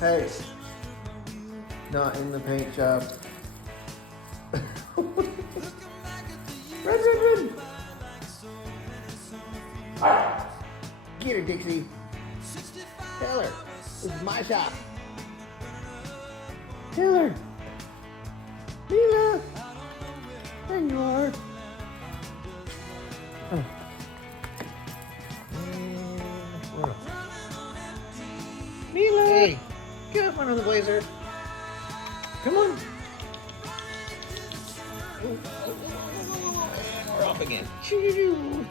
Hey, not in the paint shop. Run, run, run! Get her, Dixie. Tell her, this is my shop. Tell her. Mila! There you are. Oh. Mila! Hey, get up under the blazer. Come on. We're off again. Choo-choo-choo.